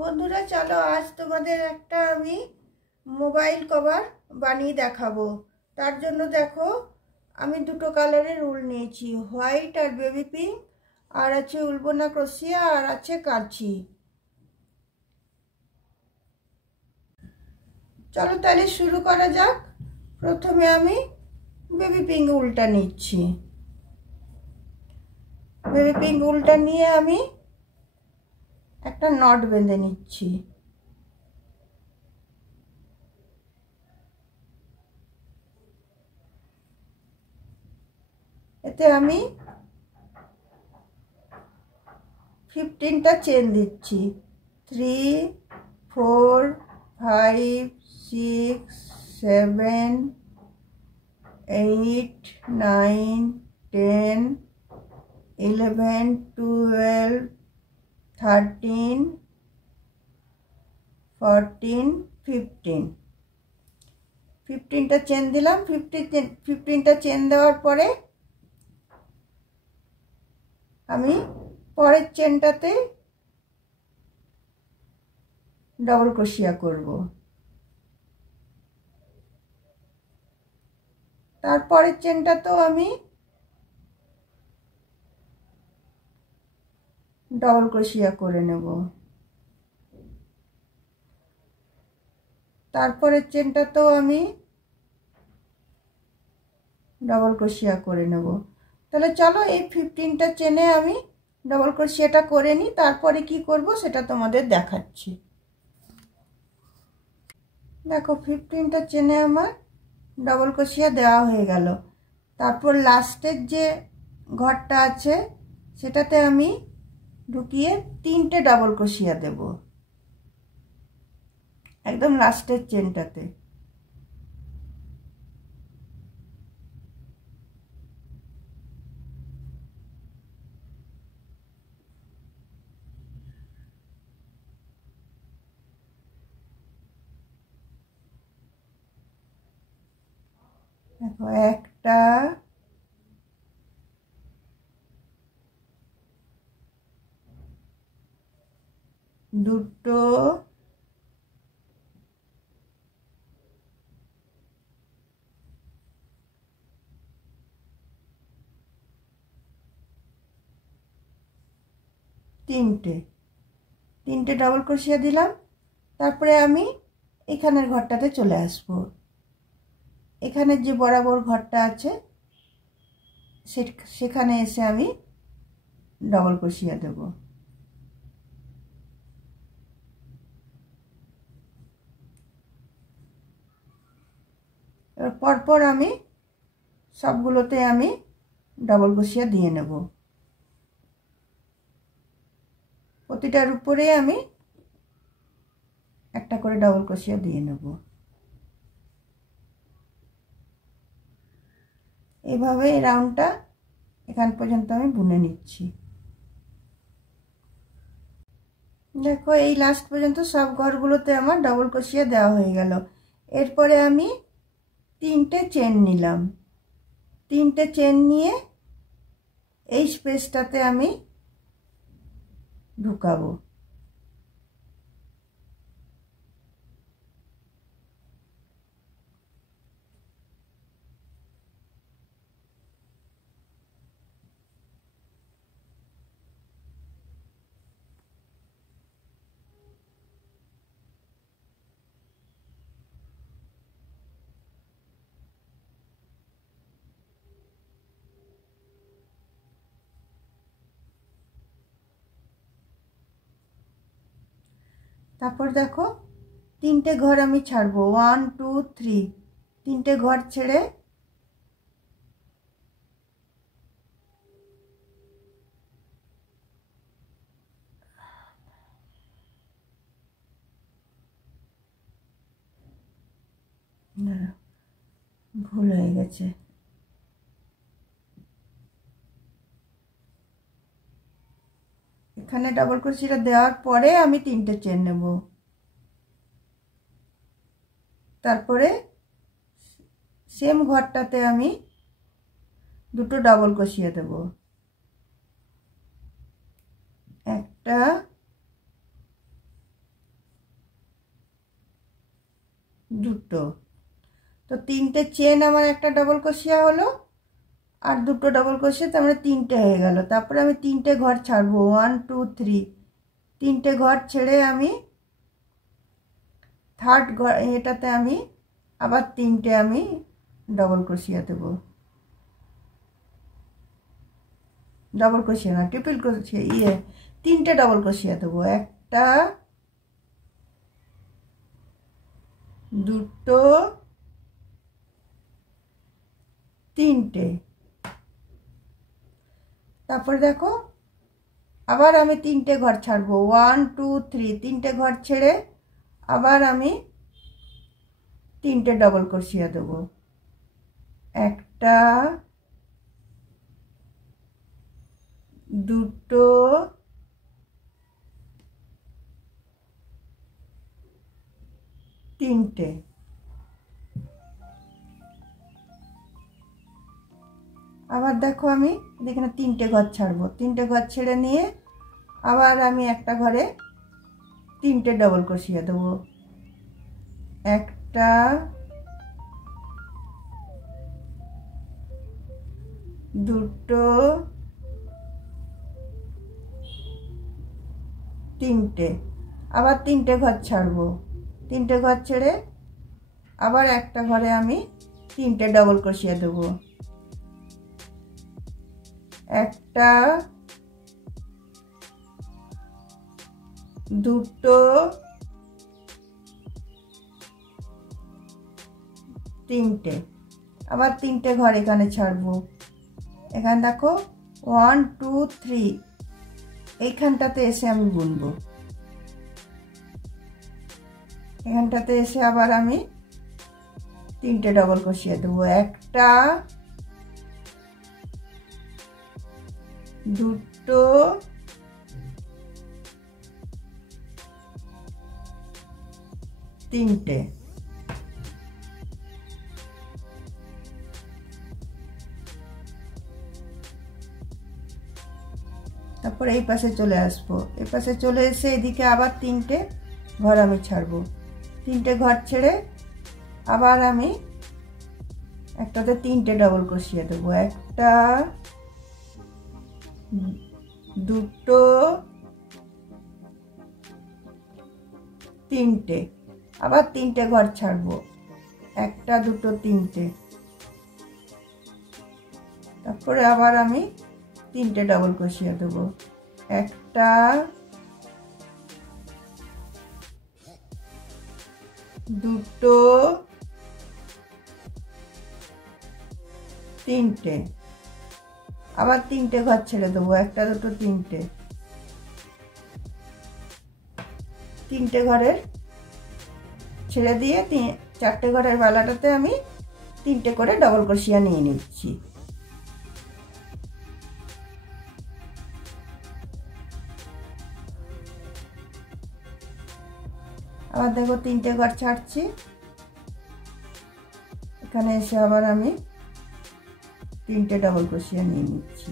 বন্ধুরা চলো আজ তোমাদের একটা আমি মোবাইল কভার বানিয়ে দেখাবো। তার জন্য দেখো আমি দুটো কালারের উল নিয়েছি, হোয়াইট আর বেবি পিঙ্ক, আর আছে উলবোনা ক্রোশিয়া, আর আছে কাঁচি। চলো তাহলে শুরু করা যাক। প্রথমে আমি বেবি পিঙ্ক উলটা নিচ্ছি। বেবি পিঙ্ক উলটা নিয়ে আমি একটা নট বেঁধে নিচ্ছি। এতে আমি 15টা চেন দিচ্ছি। 3, 4, 5, 6, 7, 8, 9, 10, 11, 12, 13, 14, 15। 15টা চেন দিলাম। 15টা চেন দেওয়ার পরে আমি পরের চেনটাতে ডবল ক্রোশিয়া করব। তারপরের চেনটাতেও আমি ডবল ক্রোশিয়া করে নেব। তারপরের চেনটাতেও আমি ডবল ক্রোশিয়া করে নেব। তাহলে চলো এই 15টা চেনে আমি ডবল ক্রোশিয়াটা করে নিই, তারপরে কি করব সেটা তোমাদের দেখাচ্ছি। দেখো 15টা চেনে আমার ডবল ক্রোশিয়া দেওয়া হয়ে গেল। তারপর লাস্টের যে ঘরটা আছে সেটাতে আমি ঢুকিয়ে 3টে ডবল ক্রোশিয়া দেব, একদম লাস্টের চেনটাতে। দেখো একটা, দুটো, তিনটে ডবল ক্রোশিয়া দিলাম। তারপরে আমি এখানের ঘরটাতে চলে আসবো। এখানের যে বরাবর ঘরটা আছে সেখানে এসে আমি ডবল ক্রোশিয়া দেব। এবার পরপর আমি সবগুলোতে আমি ডবল ক্রোশিয়া দিয়ে নেব। প্রতিটার উপরে আমি একটা করে ডবল ক্রোশিয়া দিয়ে নেব। এইভাবে এই রাউন্ডটা এখান পর্যন্ত আমি বুনে নিচ্ছি। দেখো এই লাস্ট পর্যন্ত সব ঘরগুলোতে আমার ডবল ক্রোশিয়া দেওয়া হয়ে গেল। এরপরে আমি 3টে চেন নিলাম। 3টে চেন নিয়ে এই স্পেসটাতে আমি ঢুকাবো। তারপর দেখো 3টে ঘর আমি ছাড়বো, 1, 2, 3। 3টে ঘর ছেড়ে ভুল হয়ে গেছে। এখানে ডবল ক্রোশিয়া দেওয়ার পরে আমি 3টে চেন নেব। তারপরে সেম ঘরটাতে আমি দুটো ডবল ক্রোশিয়া দেব। একটা, দুটো, তো তিনটে চেন আমার একটা ডবল ক্রোশিয়া হলো আর দুটো ডবল ক্রোশিয়া, তার মানে তিনটে হয়ে গেল। তারপরে আমি তিনটে ঘর ছাড়বো, 1 2 3, তিনটে ঘর ছেড়ে আমি থার্ড ঘর এটাতে আমি আবার তিনটে আমি ডবল ক্রোশিয়া দেবো, ডবল ক্রোশিয়া না ট্রিপল ক্রোশিয়া, তিনটে ডবল ক্রোশিয়া দেবো, একটা দুটো তিনটে। তারপরে দেখো আবার আমি তিনটে ঘর ছাড়বো, 1 2 3, তিনটে ঘর ছেড়ে আবার আমি তিনটে ডবল ক্রোশিয়া দেবো, একটা দুটো তিনটে। আবার দেখো আমি এখানে তিনটে ঘর ছাড়বো, তিনটে ঘর ছেড়ে নিয়ে আবার আমি একটা ঘরে তিনটে ডবল ক্রোশিয়া দেবো, একটা দুটো তিনটে। আবার তিনটে ঘর ছাড়বো, তিনটে ঘর ছেড়ে আবার একটা ঘরে আমি তিনটে ডবল ক্রোশিয়া দেবো, একটা দুটো তিনটে। আবার তিনটে ঘর এখানে ছাড়বো, এখানে দেখো 1 2 3, এইখানটাতে এসে আমি বুনবো, এখানটাতে এসে আবার আমি তিনটে ডবল ক্রোশিয়া দেবো, একটা দুটো তিনটে। তারপর এই পাশে চলে আসবো, এই পাশে চলে এসে এদিকে আবার তিনটে ঘর আমি ছাড়বো, তিনটে ঘর ছেড়ে আবার আমি একটাতে তিনটে ডবল ক্রোশিয়া দেবো, একটা দুটো তিনটে। আবার তিনটে ঘর ছাড়বো, একটা দুটো তিনটে। তারপরে আবার আমি তিনটে ডবল ক্রোশিয়া দেবো, একটা দুটো তিনটে। আবার তিনটে ঘর ছেড়ে দেবো, একটা দুটো তিনটে, তিনটে ঘরের ছেড়ে দিয়ে চারটে ঘরের বেলাটাতে আমি তিনটে করে ডবল ক্রোশিয়া নিয়ে নিচ্ছি। আবার দেখো তিনটে ঘর ছাড়ছি, এখানে এসে আবার আমি তিনটে ডবল ক্রোশিয়া নিয়ে নিচ্ছি।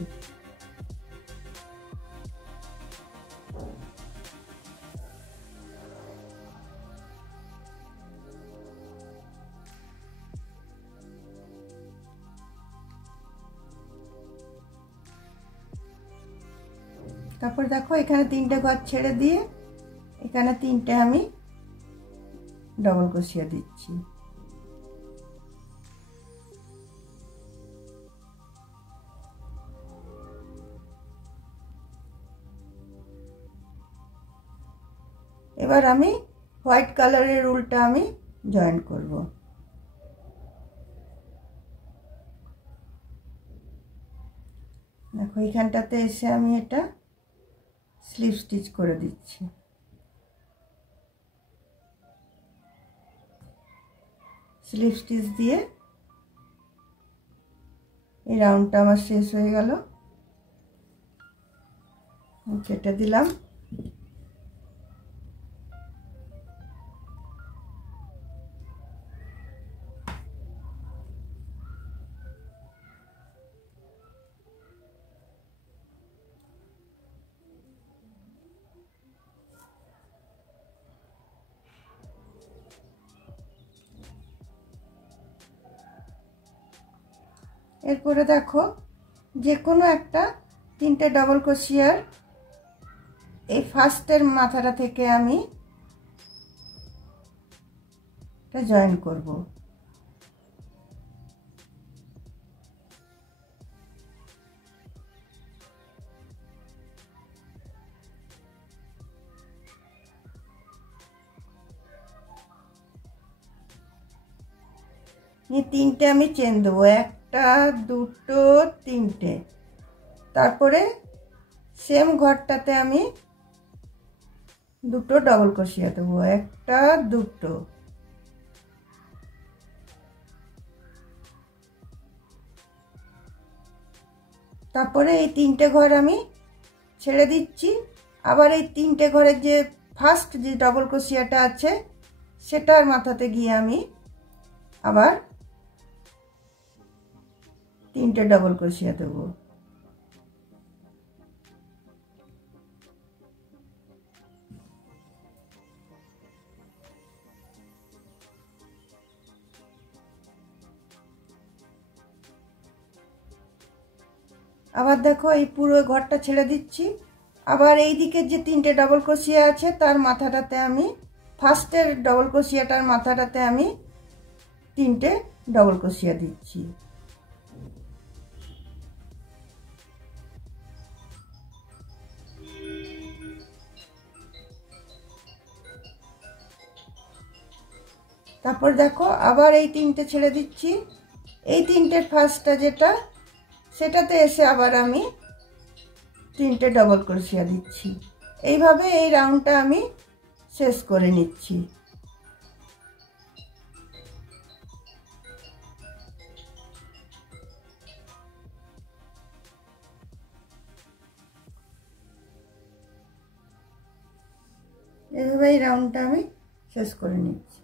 তারপর দেখো এখানে তিনটে ঘর ছেড়ে দিয়ে এখানে তিনটে আমি ডবল ক্রোশিয়া দিচ্ছি। এবার আমি হোয়াইট কালারের উলটা আমি জয়েন করব। দেখো এইখানটাতে এসে আমি এটা স্লিপ স্টিচ করে দিচ্ছি। স্লিপ স্টিচ দিয়ে এই রাউন্ডটা আমার শেষ হয়ে গেল, কেটে দিলাম। এরপরে দেখো যে কোনো একটা 3টে ডবল ক্রোশিয়ার এই ফার্স্টের মাথাটা থেকে আমি এটা জয়েন করব। এই 3টে আমি চেন দেবো, 1টা 2টো 3টে। তারপরে সেম ঘরটাতে আমি 2টো ডবল ক্রোশিয়া দেবো, 1টা 2টো। তারপরে এই 3টে ঘর আমি ছেড়ে দিচ্ছি। আবার এই 3টে ঘরের যে ফার্স্ট যে ডবল ক্রোশিয়াটা আছে সেটার মাথাতে গিয়ে আমি আবার 3টে ডবল ক্রোশিয়া দেবো। আবার দেখো এই পুরো ঘরটা ছেড়ে দিচ্ছি। আবার এই দিকের যে 3টে ডবল ক্রোশিয়া আছে তার মাথাটাতে আমি ফার্স্টের ডবল ক্রোশিয়াটার মাথাটাতে আমি 3টে ডবল ক্রোশিয়া দিচ্ছি। তারপর দেখো আবার এই 3টে ছেড়ে দিচ্ছি। এই 3টের ফার্স্টটা যেটা সেটাতে এসে আবার আমি 3টে ডবল ক্রোশিয়া দিচ্ছি। এইভাবে এই রাউন্ডটা আমি শেষ করে নিচ্ছি। এইভাবে এই রাউন্ডটা আমি শেষ করে নিচ্ছি।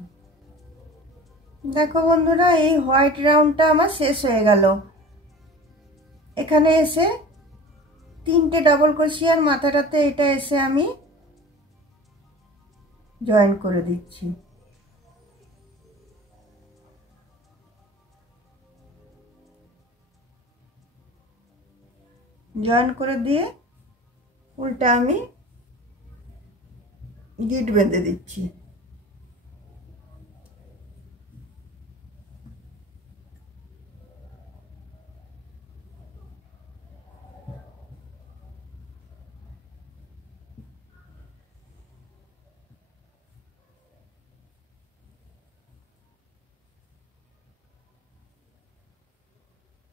দেখো বন্ধুরা, এই হোয়াইট রাউন্ডটা আমার শেষ হয়ে গেল। এখানে এসে 3টে ডবল ক্রোশিয়ার মাথাটাতে এটা এসে আমি জয়েন করে দিচ্ছি। জয়েন করে দিয়ে উল্টা আমি গিট বেঁধে দিচ্ছি।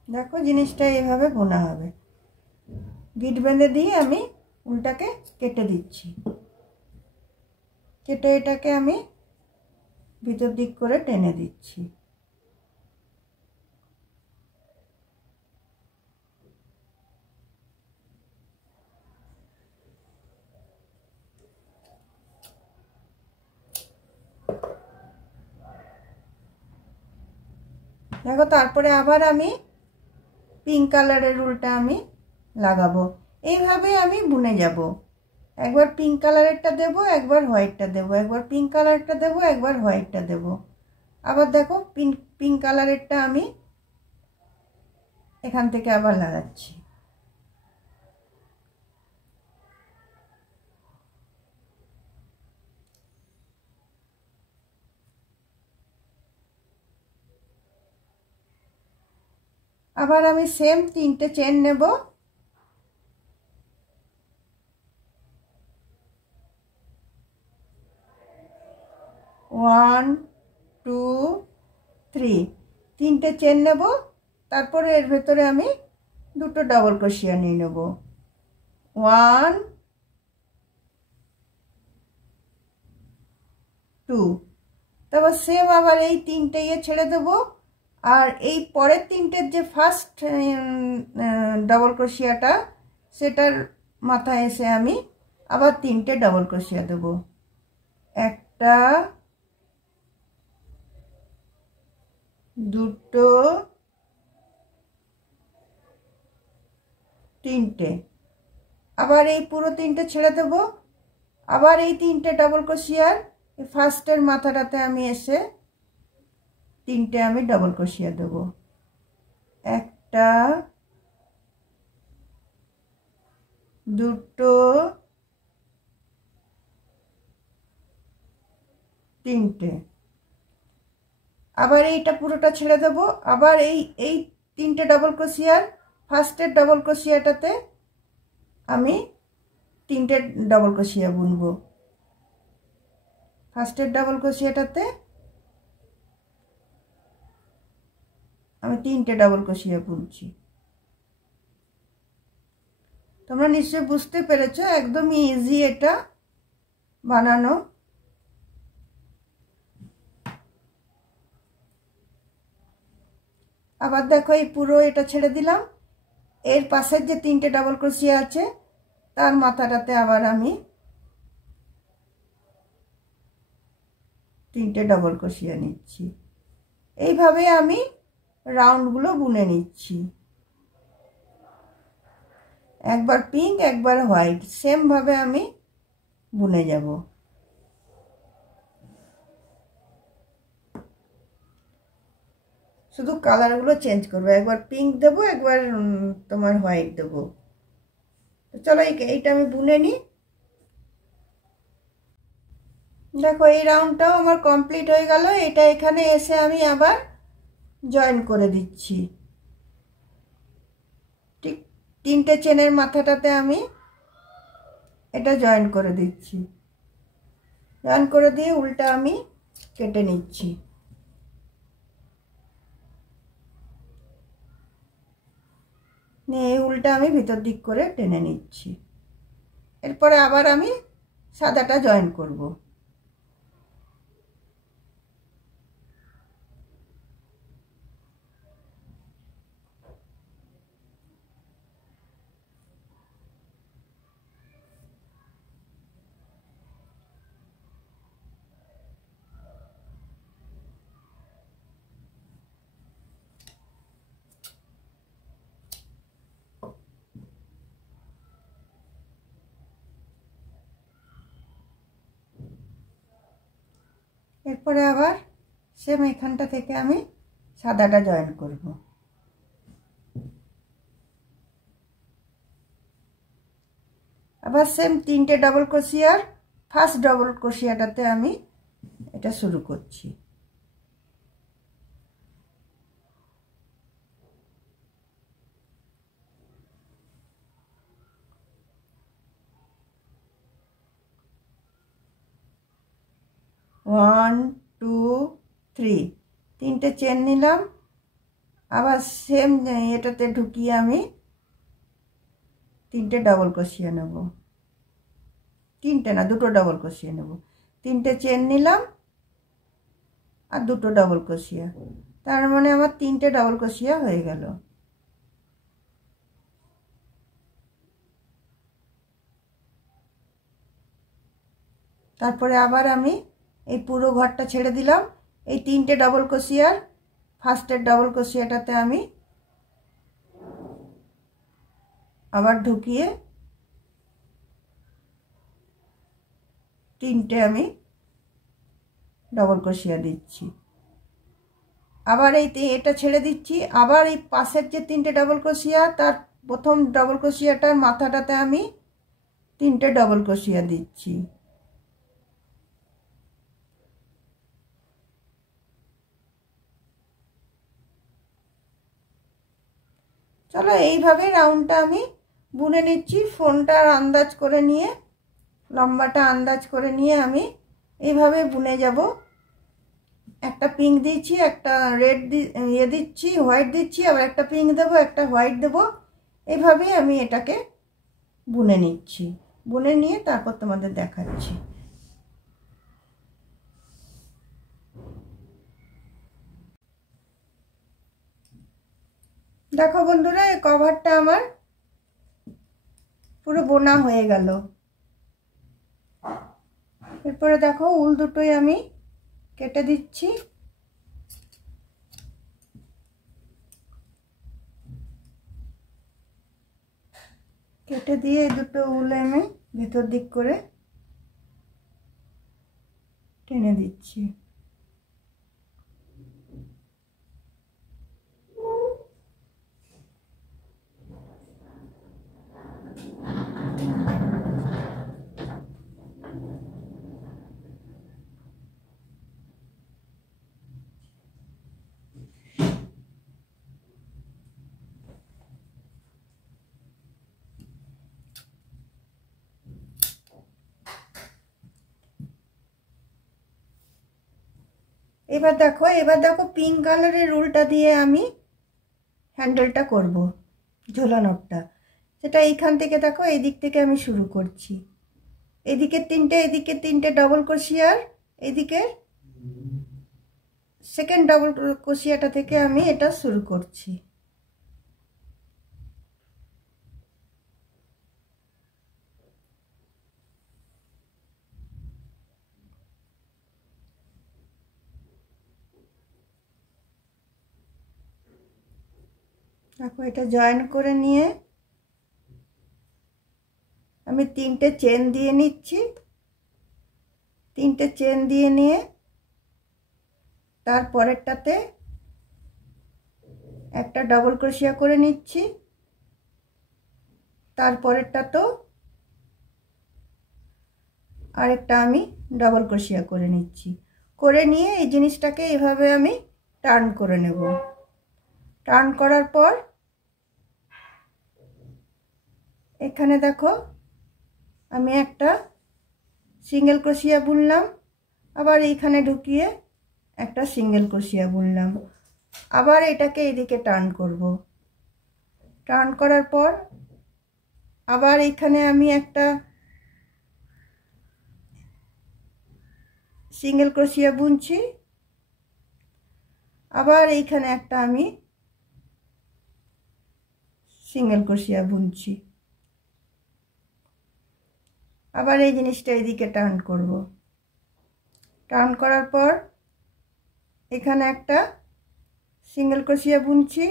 দেখো জিনিসটা এইভাবে বোনা হবে। গিট বেঁধে দিয়ে আমি উল্টাকে কেটে দিচ্ছি। কেটে এটাকে আমি ভিতর দিক করে টেনে দিচ্ছি। দেখো তারপরে আবার আমি পিঙ্ক কালারের উলটা আমি লাগাবো। এইভাবে আমি বুনে যাব। একবার পিঙ্ক কালারেরটা দেব, একবার হোয়াইটটা দেব, একবার পিঙ্ক কালারটা দেব, একবার হোয়াইটটা দেব। আবার দেখো পিঙ্ক কালারেরটা আমি এখান থেকে আবার লাগাচ্ছি। আবার আমি সেম 3টে চেন নেব। ওয়ান, টু, থ্রি, 3টে চেন নেব। তারপরে এর ভেতরে আমি 2টো ডবল ক্রোশিয়া নিয়ে নেব। 1, 2। তারপর সেম আবার এই 3টে ছেড়ে দেবো। আর এই পরের 3টের যে ফার্স্ট ডবল ক্রোশিয়াটা সেটার মাথায় এসে আমি আবার 3টে ডবল ক্রোশিয়া দেব। 1টা, 2টো, 3টে। আবার এই পুরো 3টে ছেড়ে দেব। আবার এই 3টে ডবল ক্রোশিয়ার ফার্স্টের মাথাটাতে আমি এসে 3টে আমি ডবল ক্রোশিয়া দেব। 1, একটা, দুটো, তিনটে। আবার এইটা পুরোটা ছেড়ে দেব। আবার এই এই তিনটে ডাবল ক্রোশিয়ার ফার্স্টের ডাবল ক্রোশিয়াটাতে আমি তিনটে ডাবল ক্রোশিয়া বুনবো। ফার্স্টের ডাবল ক্রোশিয়াটাতে আমি তিনটে ডাবল ক্রোশিয়া বুনছি। তোমরা নিশ্চয়ই বুঝতে পেরেছো, একদমই ইজি এটা বানানো। আবার দেখো এই পুরো এটা ছেড়ে দিলাম। এর পাশের যে তিনটে ডাবল ক্রোশিয়া আছে তার মাথাটাতে আবার আমি তিনটে ডাবল ক্রোশিয়া নিচ্ছি। এইভাবে আমি রাউন্ডগুলো বুনে নিচ্ছি। একবার পিঙ্ক একবার হোয়াইট, সেম ভাবে আমি বুনে যাব। শুধু কালারগুলো চেঞ্জ করবো, একবার পিঙ্ক দেবো, একবার তোমার হোয়াইট দেবো। চলো এইটা আমি বুনে নিই। দেখো এই রাউন্ডটাও আমার কমপ্লিট হয়ে গেল। এটা এখানে এসে আমি আবার জয়েন করে দিচ্ছি। ঠিক তিনটে চেনের মাথাটাতে আমি এটা জয়েন করে দিচ্ছি। জয়েন করে দিয়ে উল্টা আমি কেটে নিচ্ছি। এই উল্টা আমি ভিতর দিক করে টেনে নিচ্ছি। এরপরে আবার আমি সাদাটা জয়েন করব। এরপরে আবার সেম এখানটা থেকে আমি সাদাটা জয়েন করব। আবার সেম তিনটে ডাবল ক্রোশিয়ার ফার্স্ট ডাবল ক্রোশিয়াটাতে আমি এটা শুরু করছি। ওয়ান, টু, থ্রি, তিনটে চেন নিলাম। আবার সেম এটাতে ঢুকিয়ে আমি তিনটে ডাবল ক্রোশিয়া নেব। তিনটে না, দুটো ডাবল ক্রোশিয়া নেব। তিনটে চেন নিলাম আর দুটো ডাবল ক্রোশিয়া, তার মানে আমার তিনটে ডাবল ক্রোশিয়া হয়ে গেল। তারপরে আবার আমি এই পুরো ঘরটা ছেড়ে দিলাম। এই তিনটে ডাবল ক্রোশিয়ার ফার্স্টের ডাবল ক্রোশিয়াটাতে আমি আবার ঢুকিয়ে তিনটে আমি ডাবল ক্রোশিয়া দিচ্ছি। আবার এটা ছেড়ে দিচ্ছি। আবার এই পাশের যে তিনটে ডাবল ক্রোশিয়া তার প্রথম ডাবল ক্রোশিয়াটার মাথাটাতে আমি তিনটে ডাবল ক্রোশিয়া দিচ্ছি। চলো এইভাবে রাউন্ডটা আমি বুনে নিচ্ছি। ফোনটার আন্দাজ করে নিয়ে, লম্বাটা আন্দাজ করে নিয়ে আমি এইভাবে বুনে যাব। একটা পিঙ্ক দিচ্ছি, একটা রেড দিচ্ছি, হোয়াইট দিচ্ছি, আবার একটা পিঙ্ক দেবো, একটা হোয়াইট দেবো। এইভাবেই আমি এটাকে বুনে নিচ্ছি। বুনে নিয়ে তারপর তোমাদের দেখাচ্ছি। দেখো বন্ধুরা, এই কভারটা আমার পুরো বোনা হয়ে গেল। এরপরে দেখো উল দুটোই আমি কেটে দিচ্ছি। কেটে দিয়ে এই দুটো উল আমি ভেতর দিক করে টেনে দিচ্ছি। এবার দেখো পিঙ্ক কালারের উলটা দিয়ে আমি হ্যান্ডেলটা করব, ঝোলানোরটা। সেটা এইখান থেকে দেখো, এই দিক থেকে আমি শুরু করছি। এদিকে তিনটে ডবল ক্রোশিয়ার, এদিকে সেকেন্ড ডবল ক্রোশিয়াটা থেকে আমি এটা শুরু করছি। দেখো এটা জয়েন করে নিয়ে আমি 3টে চেন দিয়ে নিচ্ছি। 3টে চেন দিয়ে নিয়ে তারপরেরটাতে একটা ডবল ক্রোশিয়া করে নিচ্ছি, তারপরেরটাতেও আরেকটা আমি ডবল ক্রোশিয়া করে নিচ্ছি। করে নিয়ে এই জিনিসটাকে এভাবে আমি টার্ন করে নেব। টার্ন করার পর এখানে দেখো আমি একটা সিঙ্গেল ক্রোশিয়া বুনলাম, আবার এইখানে ঢুকিয়ে একটা সিঙ্গেল ক্রোশিয়া বুনলাম, আবার এটাকে এদিকে টার্ন করব। টার্ন করার পর আবার এইখানে আমি একটা সিঙ্গেল ক্রোশিয়া বুনছি, আবার এইখানে একটা আমি সিঙ্গেল ক্রোশিয়া বুনছি, আবার এই জিনিসটা এদিকে টার্ন করব। টার্ন করার পর এখানে একটা সিঙ্গেল ক্রোশিয়া বুনছি,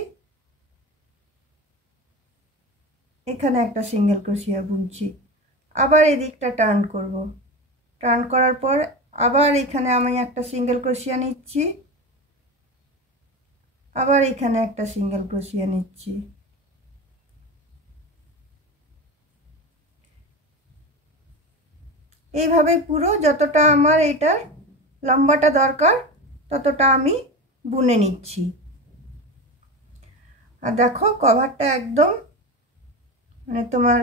এখানে একটা সিঙ্গেল ক্রোশিয়া বুনছি, আবার এদিকটা টার্ন করব। টার্ন করার পর আবার এখানে আমি একটা সিঙ্গেল ক্রোশিয়া নিচ্ছি, আবার এখানে একটা সিঙ্গেল ক্রোশিয়া নিচ্ছি। এইভাবে পুরো যতটা আমার এটার লম্বাটা দরকার ততটা আমি বুনে নিচ্ছি। আর দেখো কভারটা একদম মানে তোমার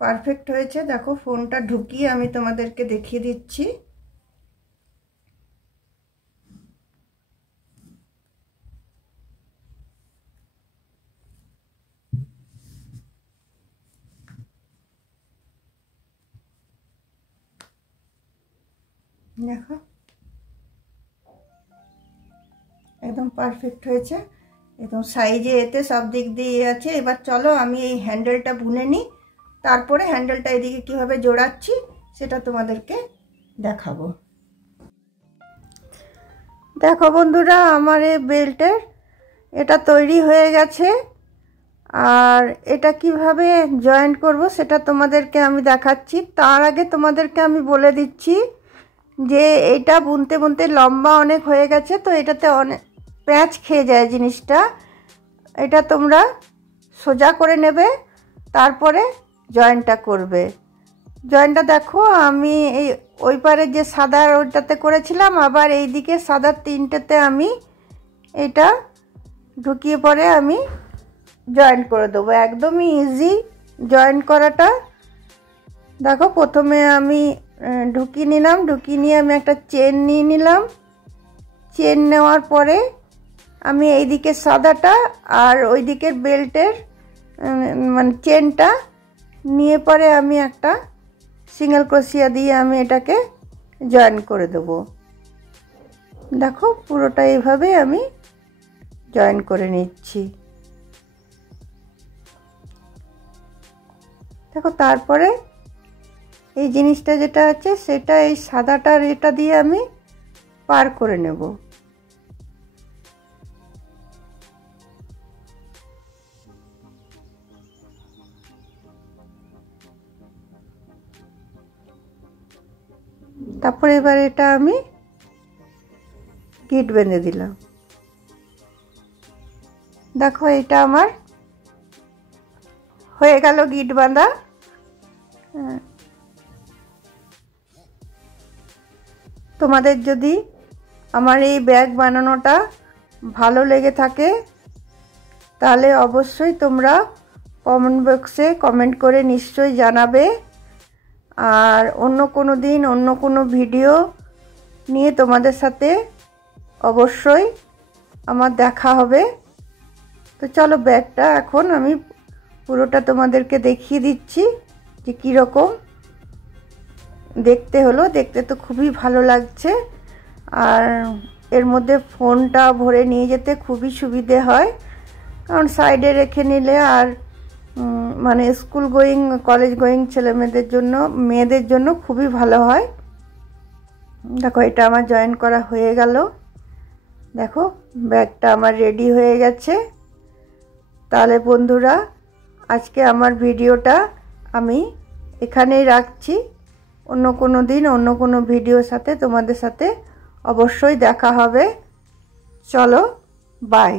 পারফেক্ট হয়েছে। দেখো ফোনটা ঢুকিয়ে আমি তোমাদেরকে দেখিয়ে দিচ্ছি। দেখো একদম পারফেক্ট হয়েছে, একদম সাইজে এতে সব দিক দিয়ে আছে। এবার চলো আমি এই হ্যান্ডেলটা বুনে নিই, তারপরে হ্যান্ডেলটা এদিকে কীভাবে জোড়াচ্ছি সেটা তোমাদেরকে দেখাবো। দেখো বন্ধুরা, আমার এই বেল্টের এটা তৈরি হয়ে গেছে। আর এটা কিভাবে জয়েন্ট করব সেটা তোমাদেরকে আমি দেখাচ্ছি। তার আগে তোমাদেরকে আমি বলে দিচ্ছি যে এটা বুনতে বুনতে লম্বা অনেক হয়ে গেছে, তো এটাতে অনেক প্যাঁচ খেয়ে যায় জিনিসটা। এটা তোমরা সোজা করে নেবে, তারপরে জয়েন্টটা করবে। জয়েন্টটা দেখো আমি এই ওই পারে যে সাদা ওইটাতে করেছিলাম, আবার এই দিকে সাদা 3টেতে আমি এটা ঢুকিয়ে পরে আমি জয়েন্ট করে দেবো। একদমই ইজি জয়েন্ট করাটা। দেখো প্রথমে আমি ঢুকিয়ে নিলাম, ঢুকিয়ে নিয়ে আমি একটা চেন নিয়ে নিলাম। চেন নেওয়ার পরে আমি এই দিকে সাদাটা আর ওই দিকের বেল্টের মানে চেনটা নিয়ে পরে আমি একটা সিঙ্গেল ক্রোশিয়া দিয়ে আমি এটাকে জয়েন করে দেব। দেখো পুরোটা এইভাবে আমি জয়েন করে নিচ্ছি। দেখো তারপরে এই জিনিসটা যেটা আছে সেটা এই সাদাটার এটা দিয়ে আমি পার করে নেব। তারপরে এবার এটা আমি গিট বেঁধে দিলাম। দেখো এটা আমার হয়ে গেল গিট বাঁধা। তোমাদের যদি আমার এই ব্যাগ বানানোটা ভালো লেগে থাকে তাহলে অবশ্যই তোমরা কমেন্ট বক্সে কমেন্ট করে নিশ্চয়ই জানাবে। আর অন্য কোনো দিন অন্য কোনো ভিডিও নিয়ে তোমাদের সাথে অবশ্যই আমার দেখা হবে। তো চলো ব্যাগটা এখন আমি পুরোটা তোমাদেরকে দেখিয়ে দিচ্ছি যে কীরকম দেখতে হলো। দেখতে তো খুবই ভালো লাগছে, আর এর মধ্যে ফোনটা ভরে নিয়ে যেতে খুবই সুবিধে হয়, কারণ সাইডে রেখে নিলে আর মানে স্কুল গোয়িং কলেজ গোয়িং মেয়েদের জন্য খুবই ভালো হয়। দেখো এটা আমার জয়েন করা হয়ে গেল। দেখো ব্যাগটা আমার রেডি হয়ে গেছে। তাহলে বন্ধুরা, আজকে আমার ভিডিওটা আমি এখানেই রাখছি। অন্য কোনো দিন অন্য কোনো ভিডিওর সাথে তোমাদের সাথে অবশ্যই দেখা হবে। চলো, বাই।